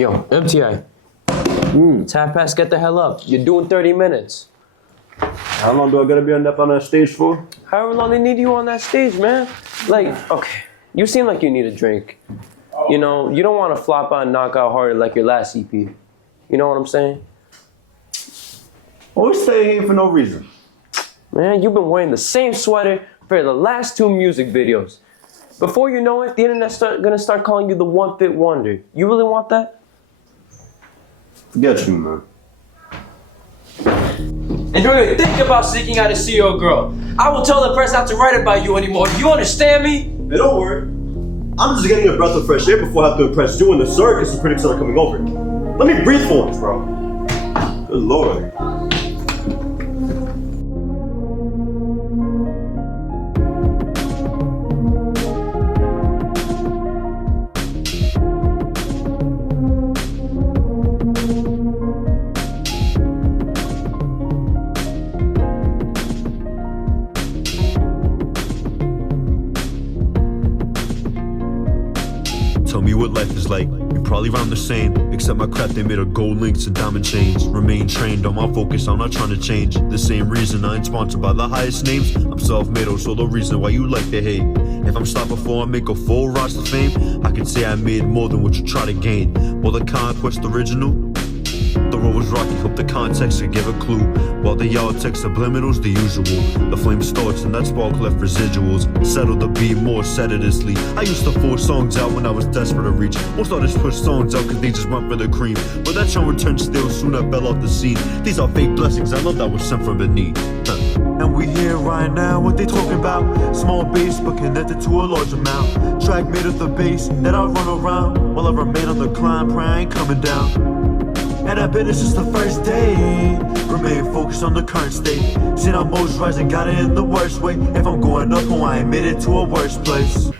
Yo, MTI. It's half past, get the hell up. You're doing 30 minutes. How long do I gotta be up on that stage for? However long they need you on that stage, man. Like, okay, you seem like you need a drink. You know, you don't want to flop out and knock out harder like your last EP. You know what I'm saying? Always stay here for no reason. Man, you've been wearing the same sweater for the last 2 music videos. Before you know it, the internet's gonna start calling you the one fit wonder. You really want that? Forget you, man. And don't even think about seeking out a CEO girl. I will tell the press not to write about you anymore. Do you understand me? Hey, don't worry. I'm just getting a breath of fresh air before I have to impress you and the circus and critics that are coming over. Let me breathe for once, bro. Good lord. Tell me what life is like, we probably round the same. Except my crap, they made of gold links and diamond chains. Remain trained on my focus, I'm not trying to change. The same reason I ain't sponsored by the highest names. I'm self-made, so the reason why you like to hate. If I'm stopped before I make a full rise to fame, I can say I made more than what you try to gain. While the conquest original, the road was rocky, hope the context could give a clue. While the y'all text subliminals, the usual. The flame starts and that spark left residuals. Settle the beat more sedulously. I used to force songs out when I was desperate to reach. Most artists push songs out cause they just went for the cream. But that charm returned still, soon I fell off the scene. These are fake blessings, I love that was sent from beneath. And we here right now, what they talking about? Small bass but connected to a large amount. Track made of the bass that I run around. While I remain on the climb, pray I ain't coming down. And I bet it's just the first day. Remain focused on the current state. Seen how most rising, got it in the worst way. If I'm going up, oh, I admit it to a worse place.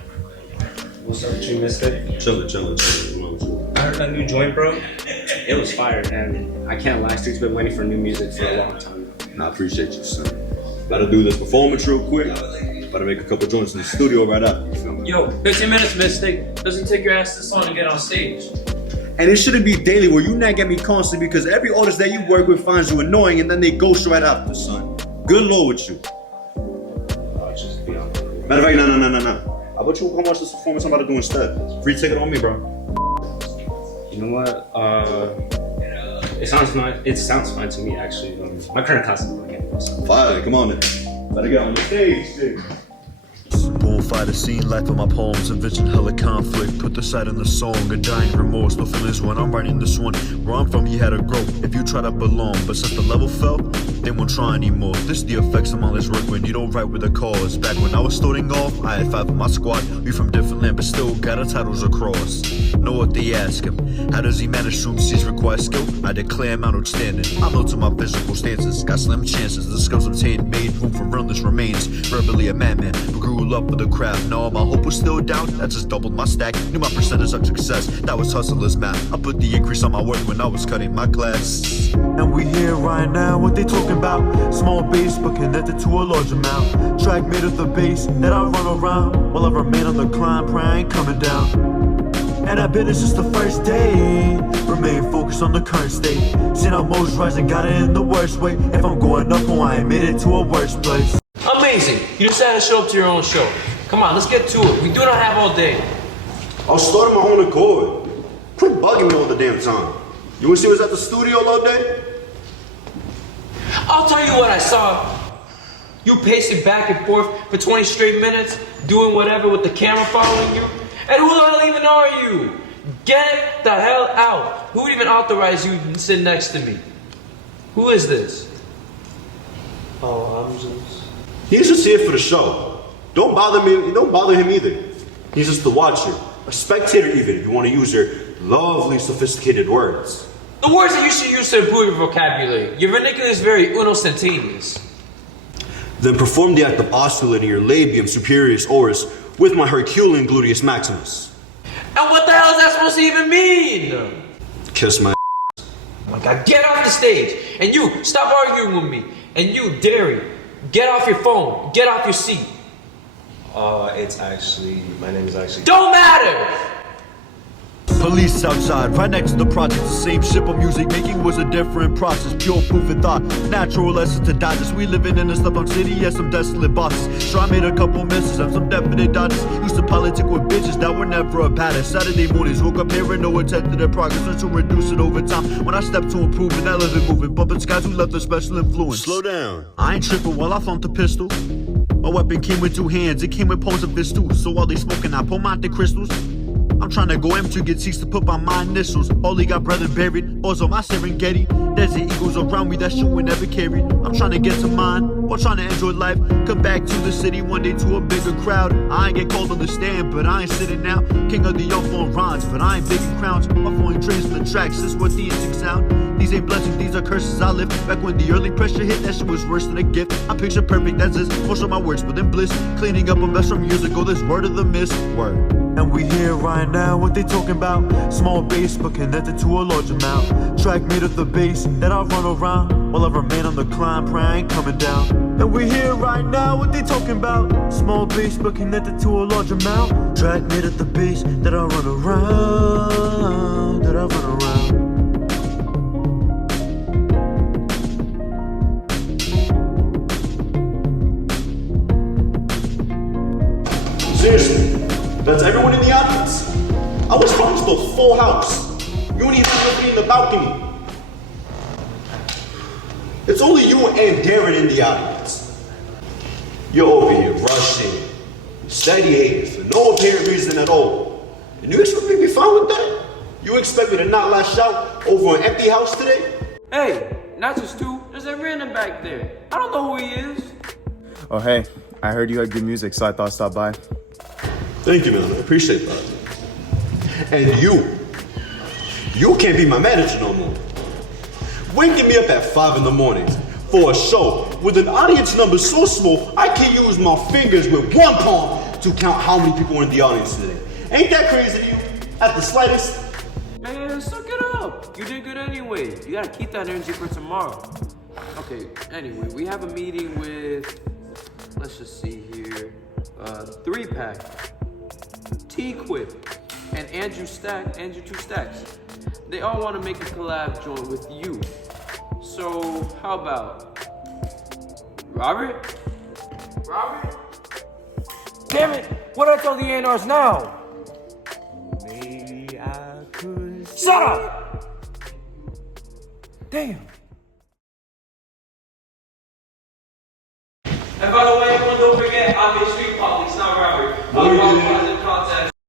What's up with you, Mystic? Chillin'. I heard that new joint, bro. It was fire, man. I can't lie, Street's been waiting for new music for a long time. Nah, I appreciate you, son. Gotta do this performance real quick. Gotta make a couple joints in the studio right after, you feel me? Yo, 15 minutes, Mystic. Doesn't take your ass this long to get on stage. And it shouldn't be daily where you nag at me constantly because every artist that you work with finds you annoying and then they ghost right after, son. Good lord with you. I'll just be on. Matter of fact, no. How about you come watch this performance I'm about to do instead? Free ticket on me, bro. You know what? It sounds fine. It sounds fine to me, actually. My current class is going anyway, so. Fine, come on then. Better get on the stage, dude. Bonfire the scene, life of my poems, envision hella conflict. Put the sight in the song, a dying remorse. No feelings when I'm writing this one. Where I'm from, you had to grow if you try to belong. But since the level fell, they won't try anymore. This the effects of all this work when you don't write with a cause. Back when I was starting off, I had 5 in my squad. We from different land, but still got our titles across. Know what they ask him? How does he manage to MCs require skill? I declare him outstanding. I'm low to my physical stances. Got slim chances. The skills obtained made room for realness remains. Verbally a madman who grew up with the craft. No, my hope was still down. That just doubled my stack. Knew my percentage of success. That was hustler's math. I put the increase on my work when I was cutting my class. And we here right now, what they talking about? Small bass but connected to a large amount. Track made of the bass that I run around. While I remain on the climb, pray I ain't coming down. And I bet it's just the first day. Remain focused on the current state. Seen how most rising, got it in the worst way. If I'm going up, oh, I admit it to a worse place. Amazing. You decided to show up to your own show. Come on, let's get to it. We do not have all day. I'll start my own accord. Quit bugging me all the damn time. You wanna see what's at the studio all day? I'll tell you what I saw. You pacing back and forth for 20 straight minutes, doing whatever with the camera following you. And who the hell even are you? Get the hell out. Who would even authorize you to sit next to me? Who is this? Oh, I'm just. He's just here for the show. Don't bother me, don't bother him either. He's just the watcher, a spectator even, if you want to use your lovely sophisticated words. The words that you should use to improve your vocabulary. Your vernacular is very uno-centennious. Then perform the act of osculating your labium superioris oris with my Herculean gluteus maximus. And what the hell is that supposed to even mean? Kiss my Oh my God, get off the stage. And you, stop arguing with me. And you, Derry, get off your phone. Get off your seat. It's actually, my name is actually. Don't matter! Police outside, right next to the project. The same ship of music making was a different process. Pure proof and thought, natural lessons to digest. We living in a stuck-up city, yeah, some desolate bosses. Sure, I made a couple misses and some definite dodges. Used to politic with bitches that were never a baddest. Saturday mornings, woke up here and no attempt to their progress, or to reduce it over time. When I stepped to improve and elevate moving, bumping skies who left a special influence. Slow down. I ain't tripping while I flaunt the pistol. My weapon came with 2 hands, it came with palms and fists too. So while they smoking, I pull out the crystals. I'm trying to go empty, get seats to put by my initials. Only got brethren buried, balls on my Serengeti. Desert eagles around me, that shit would never carry. I'm trying to get to mine, while trying to enjoy life. Come back to the city one day to a bigger crowd. I ain't get called on the stand, but I ain't sitting now. King of the young phone rhymes, but I ain't big in crowns. My phone trains in the tracks, this what the instinct sound. These ain't blessings, these are curses I live. Back when the early pressure hit, that shit was worse than a gift. I picture perfect as this, most of my words within bliss. Cleaning up a mess from years ago, this word of the mist. Word. And we here right now, what they talking about? Small base but connected to a large amount. Track made of the base that I run around, while I remain on the climb, pray I ain't coming down. And we here right now, what they talking about? Small base but connected to a large amount. Track made of the base that I run around, that I run around. Seriously, that's everyone in the audience? I was promised a full house. You don't even let me in the balcony. It's only you and Darren in the audience. You're over here rushing, steady for no apparent reason at all. And you expect me to be fine with that? You expect me to not lash out over an empty house today? Hey, not just two. There's a random back there. I don't know who he is. Oh hey, I heard you had good music, so I thought I'd stop by. Thank you, man. I appreciate that. And you can't be my manager no more. Waking me up at 5 in the morning for a show with an audience number so small I can use my fingers with one palm to count how many people are in the audience today. Ain't that crazy to you? At the slightest? Man, suck it up. You did good anyway. You gotta keep that energy for tomorrow. Okay, anyway, we have a meeting with, let's just see here, 3-Pack, T-Quip, and Andrew 2 Stacks. They all want to make a collab joint with you. So, how about Robert? Robert? Damn it! What do I tell the A&Rs now? Maybe I could. Shut up! Damn. And by the way, everyone, don't forget, I'm